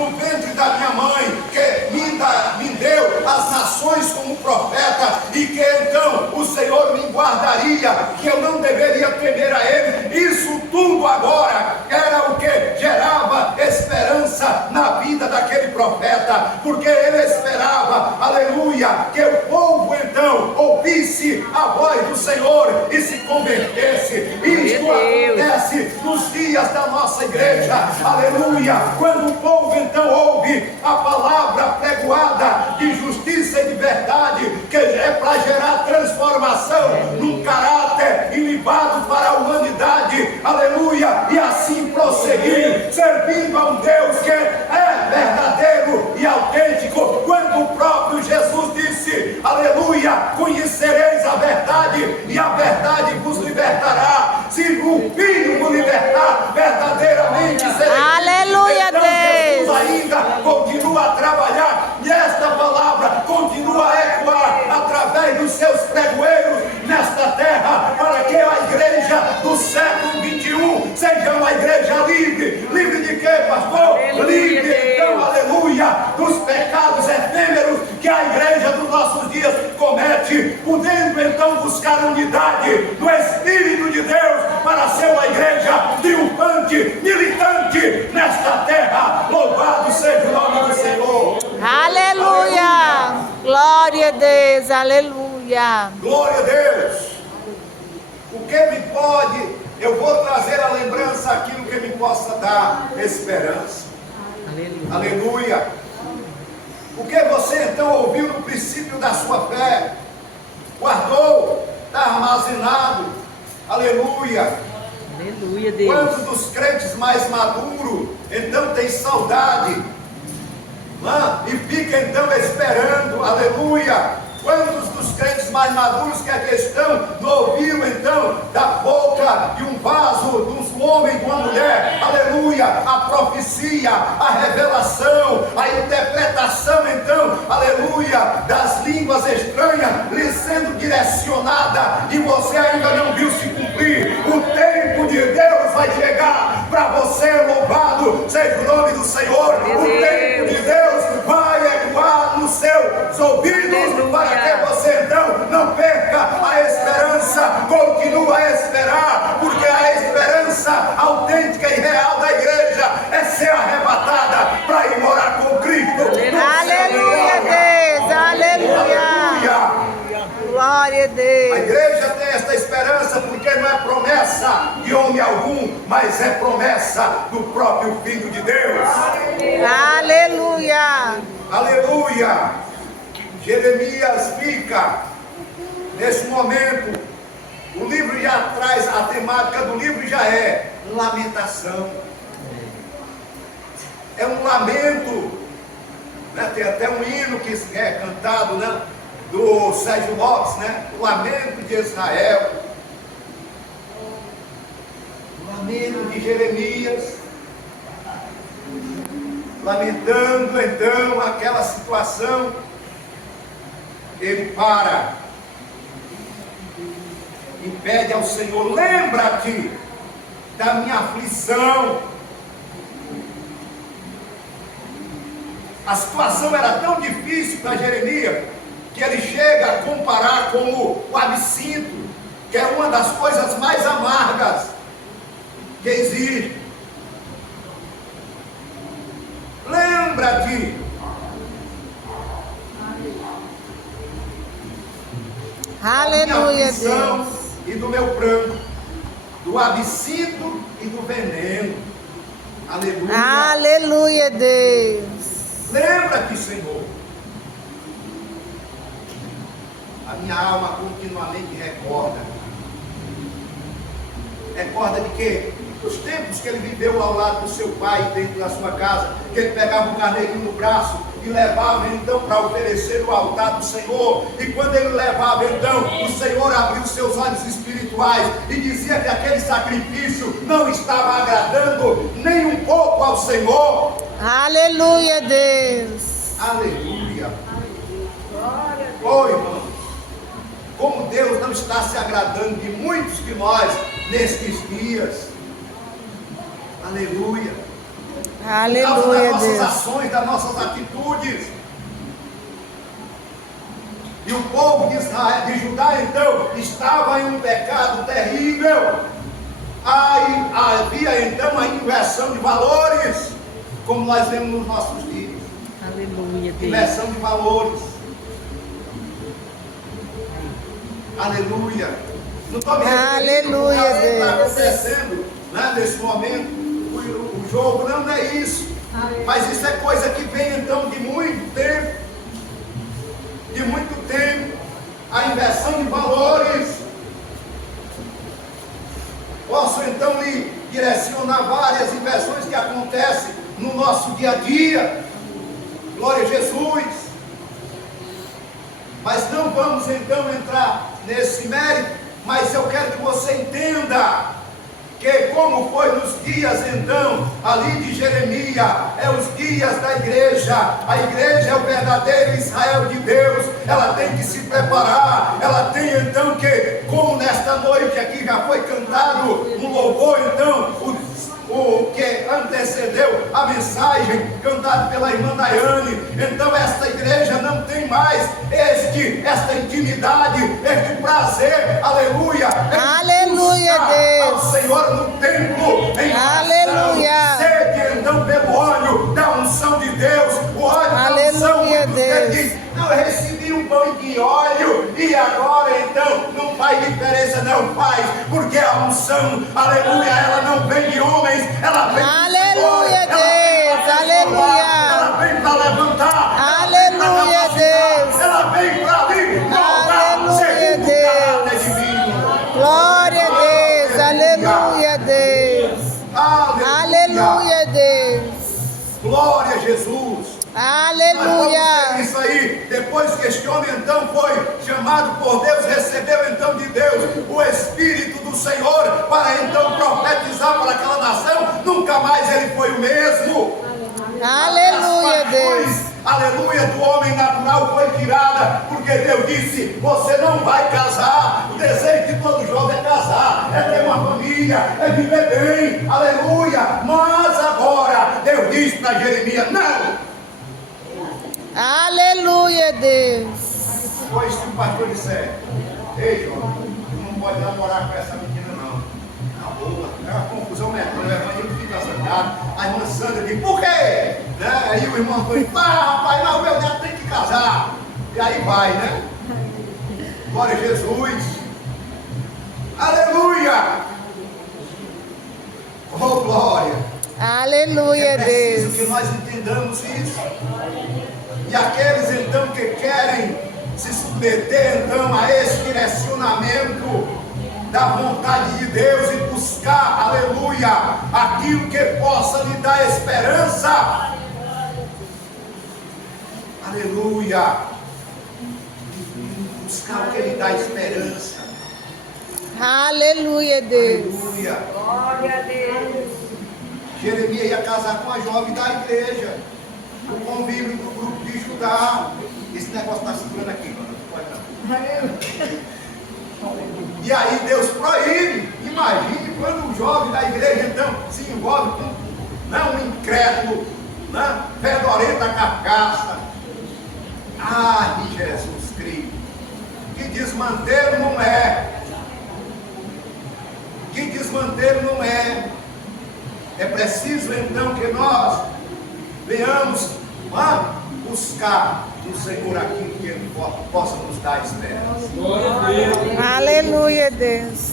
no ventre da minha mãe, que me deu as nações como profeta, e que então o Senhor me guardaria, que eu não deveria temer a Ele. Isso tudo agora era o que gerava esperança na vida daquele profeta, porque ele esperava, aleluia, que o povo então ouvisse a voz do Senhor e se convertesse. Isto acontece nos dias da nossa igreja, aleluia, quando o povo então ouve a palavra pregoada de justiça e de verdade, que é para gerar transformação num caráter ilibado para a humanidade, aleluia, e assim prosseguir, servindo a um Deus que é verdadeiro e autêntico. Quando o próprio Jesus disse, aleluia, conhecereis a verdade e a verdade vos libertará. Se o Filho vos libertar, verdadeiramente sereis. Aleluia, então, Deus. Jesus ainda continua a trabalhar, e esta palavra continua a ecoar através dos seus pregoeiros nesta terra, para que a igreja do século 21 seja uma igreja livre. Livre de quê, pastor? Aleluia, Livre, então, Deus. aleluia, dos pecados efêmeros que a igreja dos nossos dias comete, podendo então buscar unidade do Espírito de Deus para ser uma igreja triunfante, militante nesta terra. Louvado seja o nome do Senhor. Aleluia. Glória a Deus. Aleluia. Glória a Deus. O que me pode, eu vou trazer a lembrança aquilo que me possa dar esperança. Aleluia. Aleluia. O que você então ouviu no princípio da sua fé, guardou, está armazenado. Aleluia. Aleluia, Deus. Quantos dos crentes mais maduros então tem saudade, e fica então esperando, aleluia. Quantos dos crentes mais maduros que a questão não ouviram então da boca de um vaso, de um homem, de uma mulher, aleluia, a profecia, a revelação, a interpretação então, aleluia, das línguas estranhas lhe sendo direcionada, e você ainda não viu se cumprir. O tempo de Deus vai chegar para você, louvado seja o nome do Senhor. O tempo de Deus vai ecoar nos seus ouvidos, para que você então não perca a esperança. Continua a esperar, porque a esperança autêntica e real da igreja é ser arrebatada para ir morar com Cristo. Aleluia, Deus. Aleluia. Glória a A Deus. igreja tem esta esperança porque não é promessa de homem algum, mas é promessa do próprio Filho de Deus. Aleluia. Aleluia. Jeremias fica nesse momento. O livro já traz, a temática do livro já é lamentação. É um lamento, né? Tem até um hino que é cantado, né? Do Sérgio Lopes, né? O lamento de Israel. O lamento de Jeremias. Lamentando então aquela situação. Ele para e pede ao Senhor: lembra-te da minha aflição. A situação era tão difícil para Jeremias que ele chega a comparar com o absinto, que é uma das coisas mais amargas que existe. Lembra-te. Aleluia, Deus. E do meu pranto, do absinto e do veneno. Aleluia. Aleluia, Deus. Lembra-te, Senhor. A minha alma continuamente recorda. Recorda de quê? Dos tempos que ele viveu ao lado do seu pai, dentro da sua casa, que ele pegava um carneirinho no braço e levava então para oferecer no altar do Senhor. E quando ele levava então, o Senhor abriu seus olhos espirituais e dizia que aquele sacrifício não estava agradando nem um pouco ao Senhor. Aleluia, Deus. Aleluia. Oh, irmãos, como Deus não está se agradando de muitos de nós nestes dias. Aleluia. Aleluia, das nossas Deus. ações, das nossas atitudes. E o povo de Israel, de Judá, então, estava em um pecado terrível. Havia então a inversão de valores, como nós vemos nos nossos dias. Aleluia, Deus. Inversão de valores. Aleluia. Não estou me referindo ao que está acontecendo, né, nesse momento. O jogo não é isso. Mas isso é coisa que vem então de muito tempo. De muito tempo. A inversão de valores. Posso então lhe direcionar várias inversões que acontecem no nosso dia a dia. Glória a Jesus. Mas não vamos então entrar nesse mérito. Mas eu quero que você entenda que como foi nos dias então ali de Jeremias, é os dias da igreja. A igreja é o verdadeiro Israel de Deus. Ela tem que se preparar. Ela tem então que, como nesta noite aqui já foi cantado um louvor, então o que antecedeu a mensagem cantada pela irmã Daiane. Então esta igreja não tem mais esta intimidade, este prazer, aleluia, Aleluia, Deus. ao Senhor no templo, em Aleluia. sede então pelo óleo da unção de Deus, o óleo da unção. Aleluia, Deus. Diz, não, eu recebi um banho de óleo e agora então não faz diferença, não faz, porque a unção, aleluia, ela não vem de homens, ela vem do Aleluia, Senhor, ela vem para Deus. transformar, Aleluia. ela vem para levantar, Aleluia, ela vem para capacitar, Deus. ela vem para libertar, Aleluia, segundo o Deus. caráter divino. Glória a Deus. Aleluia, Deus. Aleluia, Deus. Glória a Jesus. Aleluia. Isso aí, depois que este homem então foi chamado por Deus, recebeu então de Deus o Espírito do Senhor para então profetizar para aquela nação, nunca mais ele foi o mesmo. Aleluia, Deus. Aleluia, do homem natural foi tirada, porque Deus disse, você não vai casar. O desejo de todo jovem é casar, é ter uma família, é viver bem, aleluia. Mas agora Deus disse para Jeremias, não. Aleluia, Deus. Pois se o pastor disser, ei João, tu não pode namorar com essa menina não. Na boa, é uma confusão medonha, a irmã fica zangada, a irmã Sandra diz, por quê? Né? Aí o irmão Antônio, rapaz, não, meu neto tem que casar. E aí vai, né? Glória a Jesus. Aleluia. Oh, glória. Aleluia, É preciso Deus. que nós entendamos isso. E aqueles então que querem se submeter então a esse direcionamento da vontade de Deus e buscar, aleluia, aquilo que possa lhe dar esperança. Aleluia. Buscar o que lhe dá esperança. Aleluia, Deus. Aleluia. Glória a Deus. Jeremias ia casar com a jovem da igreja, o convívio do grupo de Judá. Esse negócio está segurando aqui, mano. Não pode não. E aí Deus proíbe. Imagine quando o jovem da igreja então se envolve com um incrédulo, fedorenta carcaça. Ai, Jesus Cristo. Que desmantelo não é. Que desmantelo não é. É preciso então que nós venhamos buscar no Senhor aquilo que Ele possa nos dar esperança. Aleluia, Deus.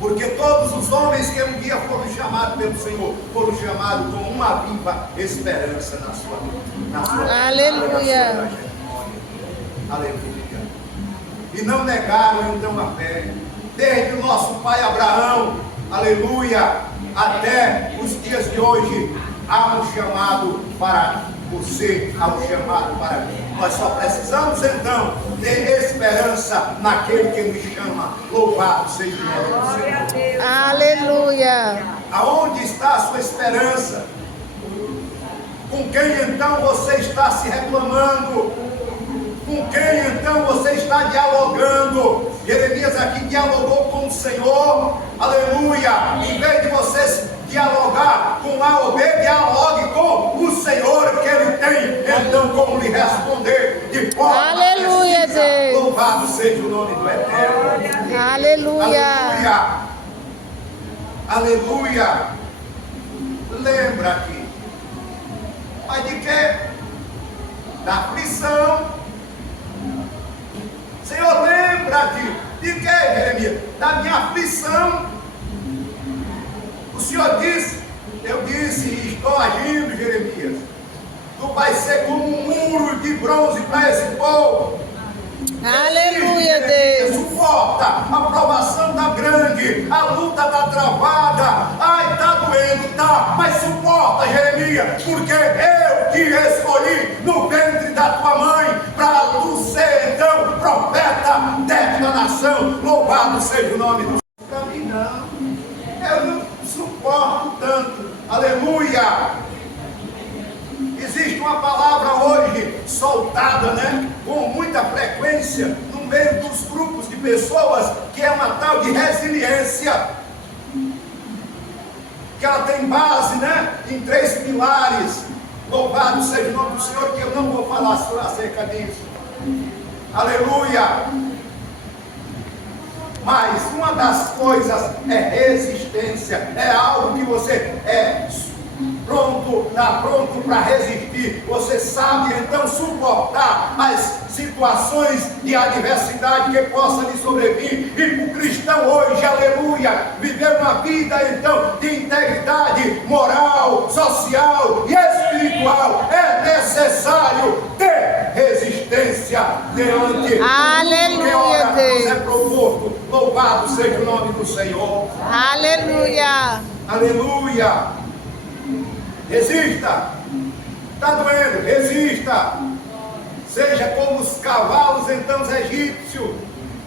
Porque todos os homens que um dia foram chamados pelo Senhor, foram chamados com uma viva esperança na sua vida. Aleluia. Aleluia. E não negaram então a fé. Desde o nosso pai Abraão, aleluia, até os dias de hoje, há um chamado para você, há um chamado para mim. Nós só precisamos então ter esperança naquele que nos chama. Louvado seja o nome do Senhor. Aleluia. Aonde está a sua esperança? Com quem então você está se reclamando? Com quem então você está dialogando? Jeremias aqui dialogou com o Senhor, aleluia. Em vez de você dialogar com A ou B, dialogue tem então como lhe responder de forma Aleluia, precisa. Deus. Louvado seja o nome do Eterno. Aleluia. Aleluia. Aleluia. Lembra aqui. Mas de quê? Da aflição. Senhor, lembra-te. De quê, Jeremias? Da minha aflição. O Senhor disse, eu disse e estou agindo, Jeremias. Tu vais ser como um muro de bronze para esse povo. Aleluia, Deus. Suporta, a provação está grande, a luta está travada, ai, está doendo, tá, mas suporta, Jeremias, porque eu te escolhi no ventre da tua mãe, para tu ser então profeta desta nação. Louvado seja o nome do Senhor. Para mim não, eu não suporto tanto, aleluia. Existe uma palavra hoje soltada, com muita frequência no meio dos grupos de pessoas, que é uma tal de resiliência, que ela tem base, em 3 pilares. Louvado seja o nome do Senhor, que eu não vou falar acerca disso. Aleluia. Mas uma das coisas é resistência, é algo que você está pronto para resistir. Você sabe então suportar as situações de adversidade que possa lhe sobrevir. E para o cristão hoje, aleluia, viver uma vida então de integridade moral, social e espiritual, é necessário ter resistência diante Aleluia, do que Deus. é proposto. Louvado seja o nome do Senhor. Aleluia. Aleluia. Resista. Está doendo? Resista. Seja como os cavalos então egípcios,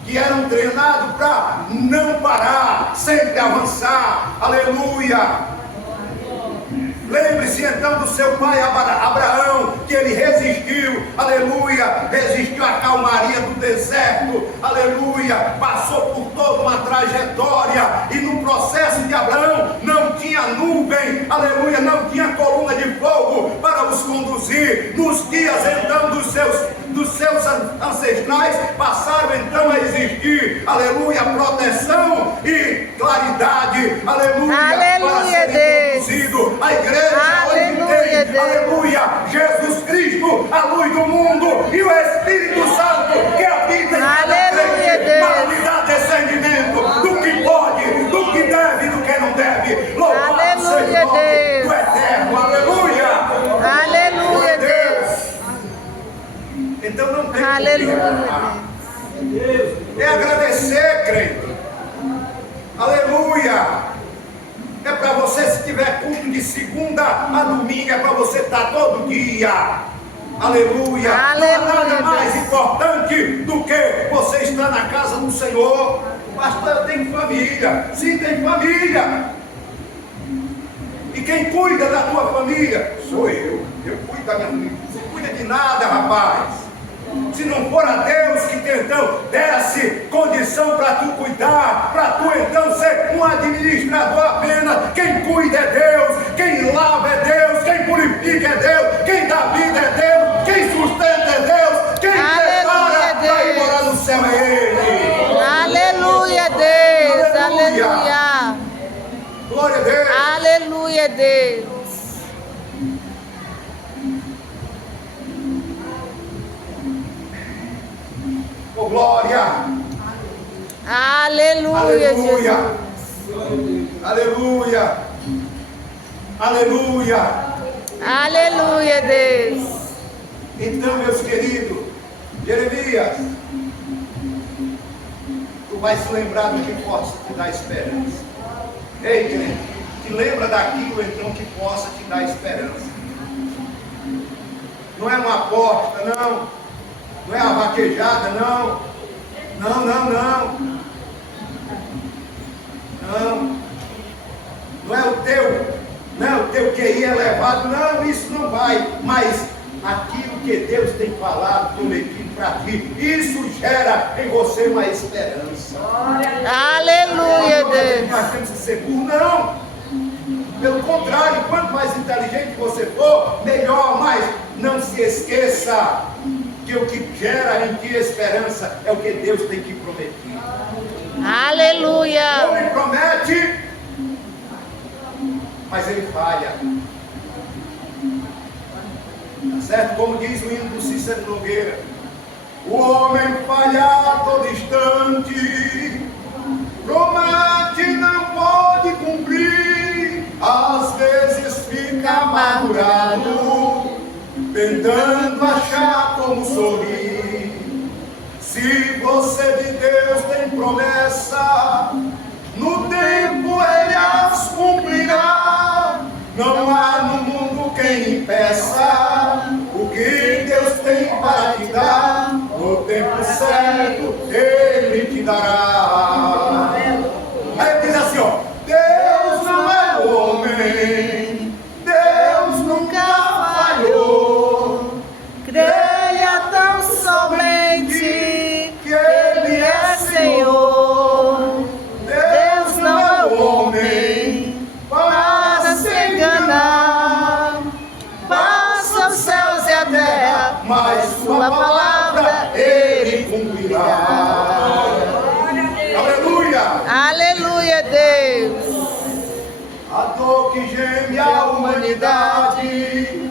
que eram treinados para não parar, sempre avançar. Aleluia. Lembre-se então do seu pai Abraão, que ele resistiu, aleluia, resistiu à calmaria do deserto, aleluia, passou por toda uma trajetória, e no processo de Abraão não tinha nuvem, aleluia, não tinha coluna de fogo para os conduzir. Nos dias então dos seus ancestrais, passaram então a existir, aleluia, proteção e claridade, aleluia, para serem conduzidos. A igreja hoje tem, Deus. aleluia, Jesus Cristo, a luz do mundo, e o Espírito Santo que habita em cada crente, para lhe dar discernimento do que pode, do que deve e do que não deve. Louvado seja o nome do Eterno, aleluia. Aleluia, Deus. Então não tem Aleluia, é agradecer, crente. Aleluia. É para você, se tiver culto de segunda a domingo, é para você estar todo dia. Aleluia. Aleluia. Não há nada mais importante do que você estar na casa do Senhor. Pastor, eu tenho família. Sim, tem família. E quem cuida da tua família? Sou eu. Eu cuido da minha família. Você cuida de nada, rapaz. Se não for a Deus que então desse condição para tu cuidar, para tu então ser um administrador apenas. Quem cuida é Deus, quem lava é Deus, quem purifica é Deus, quem dá vida é Deus, quem sustenta é Deus, quem prepara para ir morar no céu é Ele. Aleluia, Deus. Aleluia. Aleluia. Glória a Deus. Aleluia, Deus. Oh, glória. Aleluia, Aleluia. Jesus. Aleluia. Aleluia. Aleluia, Deus. Então, meus queridos, Jeremias, tu vais se lembrar do que possa te dar esperança. Ei, querido, te lembra daquilo então que possa te dar esperança. Não é uma aposta, não. Não é uma vaquejada, não. Não. Não é o teu QI elevado, não, isso não vai. Mas aquilo que Deus tem falado, prometido para ti, isso gera em você uma esperança. Aleluia, Deus. Nós temos que ser burro, não. Pelo contrário, quanto mais inteligente você for, melhor, mais não se esqueça que o que gera em ti esperança é o que Deus tem te prometido. Aleluia. Ele promete, mas ele falha. Tá certo? Como diz o hino do Cícero Nogueira, o homem falha a todo instante, promete, não pode cumprir, às vezes fica amargurado, tentando achar como sorrir. Se você de Deus tem promessa, no tempo Ele as cumprirá. Não há no mundo quem impeça o que Deus tem para te dar. No tempo certo Ele te dará. Aí diz assim, ó: Deus não é homem, Deus nunca falhou. Creia tão somente que Ele é Senhor. Deus não é homem para se enganar. Passa os céus e a terra, Mas sua palavra Ele cumprirá. Aleluia! Aleluia, Deus. A dor que geme a humanidade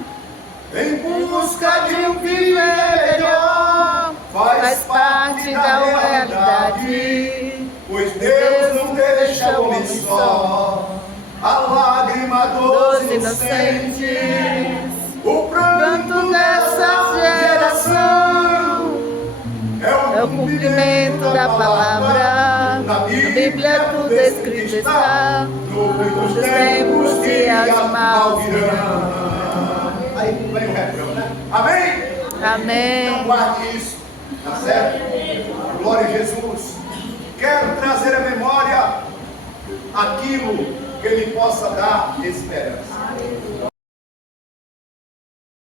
em busca de um filho melhor faz parte da realidade, pois Deus não deixa o homem só. A lágrima dos inocentes, o pranto dessa geração é o cumprimento da palavra. Na Bíblia tudo escrito está, no fim dos tempos que as mal virão. Aí vem o refrão, né? Amém? Amém. Então guarde isso, tá certo? Glória a Jesus. Quero trazer à memória aquilo que Ele possa dar esperança.